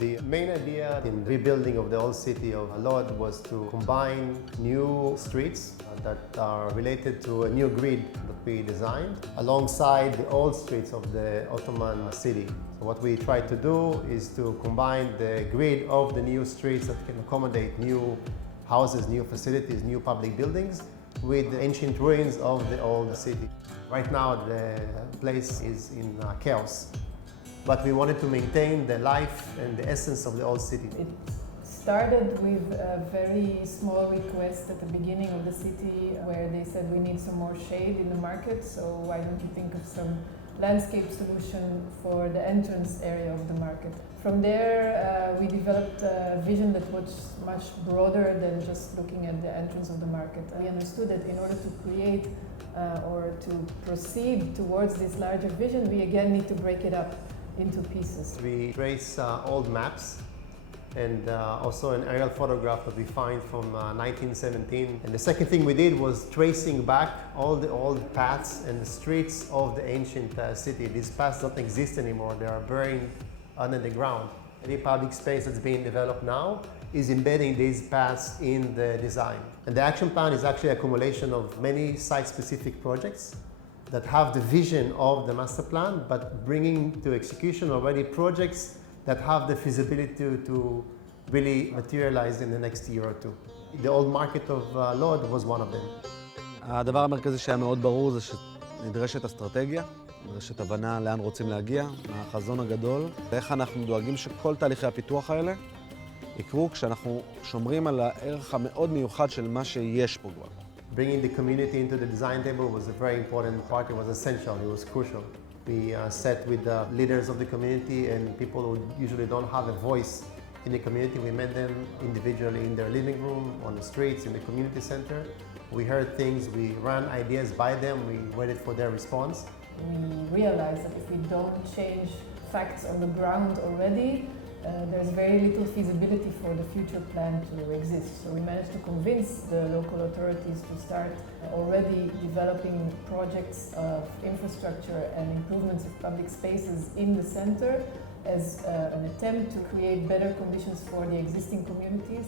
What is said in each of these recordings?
The main idea in rebuilding of the old city of Lod was to combine new streets that are related to a new grid that we designed alongside the old streets of the Ottoman city. So what we tried to do is to combine the grid of the new streets that can accommodate new houses, new facilities, new public buildings with the ancient ruins of the old city. Right now the place is in chaos, but we wanted to maintain the life and the essence of the old city. It started with a very small request at the beginning of the city where they said we need some more shade in the market, so why don't you think of some landscape solution for the entrance area of the market. From there we developed a vision that was much broader than just looking at the entrance of the market. We understood that in order to create or to proceed towards this larger vision, we again need to break it up into pieces. We trace old maps and also an aerial photograph that we find from 1917. And the second thing we did was tracing back all the old paths and the streets of the ancient city. These paths don't exist anymore, they are buried under the ground. Any public space that's being developed now is embedding these paths in the design. And the action plan is actually an accumulation of many site-specific projects that have the vision of the master plan, but bringing to execution already projects that have the feasibility to really materialize in the next year or two. The old market of Lod was one of them. הדבר המרכזי שהיה מאוד ברור זה שנדרשת אסטרטגיה, נדרשת הבנה לאן רוצים להגיע, מה החזון הגדול, ואיך אנחנו דואגים שכל תהליכי הפיתוח האלה יקרו כשאנחנו שומרים על הערך המאוד מיוחד של מה שיש פה כבר. Bringing the community into the design table was a very important part. It was essential, it was crucial. We sat with the leaders of the community and people who usually don't have a voice in the community. We met them individually in their living room, on the streets, in the community center. We heard things, we ran ideas by them, we waited for their response. We realized that if we don't change facts on the ground already, there's very little feasibility for the future plan to exist. So we managed to convince the local authorities to start already developing projects of infrastructure and improvements of public spaces in the center as an attempt to create better conditions for the existing communities,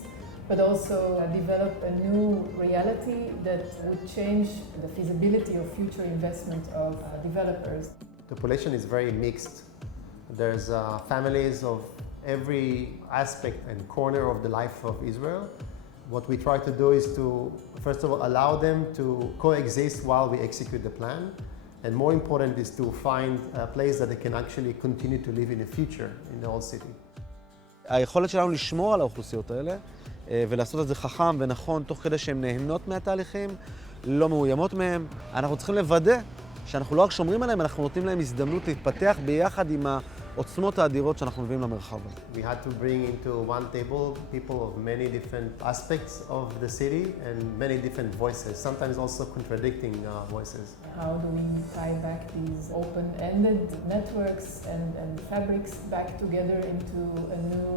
but also develop a new reality that would change the feasibility of future investment of developers. The population is very mixed. There's families of every aspect and corner of the life of Israel. What we try to do is to, first of all, allow them to coexist while we execute the plan. And more important is to find a place that they can actually continue to live in the future in the old city. היכולת שלנו לשמור על האוכלוסיות האלה ולעשות את זה חכם ונכון תוך כדי שהן נהנות מהתהליכים, לא מאוימות מהם. אנחנו צריכים לוודא שאנחנו לא רק שומרים עליהם, אנחנו נותנים להם הזדמנות להתפתח ביחד עם העוצמות האדירות שאנחנו מביאים למרחב. We had to bring into one table people of many different aspects of the city and many different voices, sometimes also contradicting voices. How do we tie back these open-ended networks and fabrics back together into a new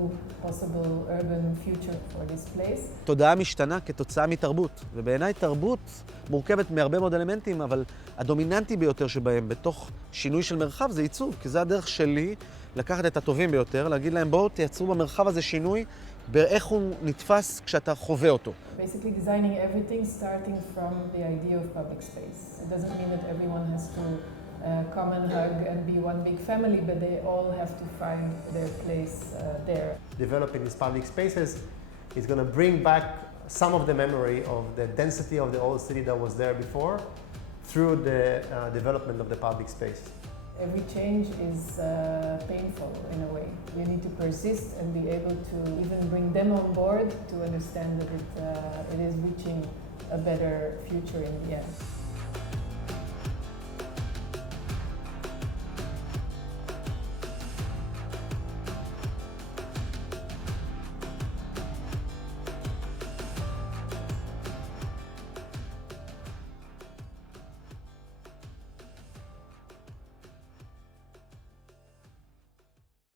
possible urban future for this place? תודעה משתנה כתוצאה מתרבות, ובעיניי תרבות מורכבת מהרבה מאוד אלמנטים, אבל הדומיננטי ביותר שבהם בתוך שינוי של מרחב זה עיצוב, כי זה הדרך שלי לקחת את הטובים ביותר, להגיד להם בואו תייצרו במרחב הזה שינוי באיך הוא נתפס כשאתה חווה אותו. Basically designing everything starting from the idea of public space. It doesn't mean that everyone has to come and hug and be one big family, but they all have to find their place there. Developing these public spaces is going to bring back some of the memory of the density of the old city that was there before through the development of the public space. Every change is painful in a way. You need to persist and be able to even bring them on board to understand that it is reaching a better future in the end.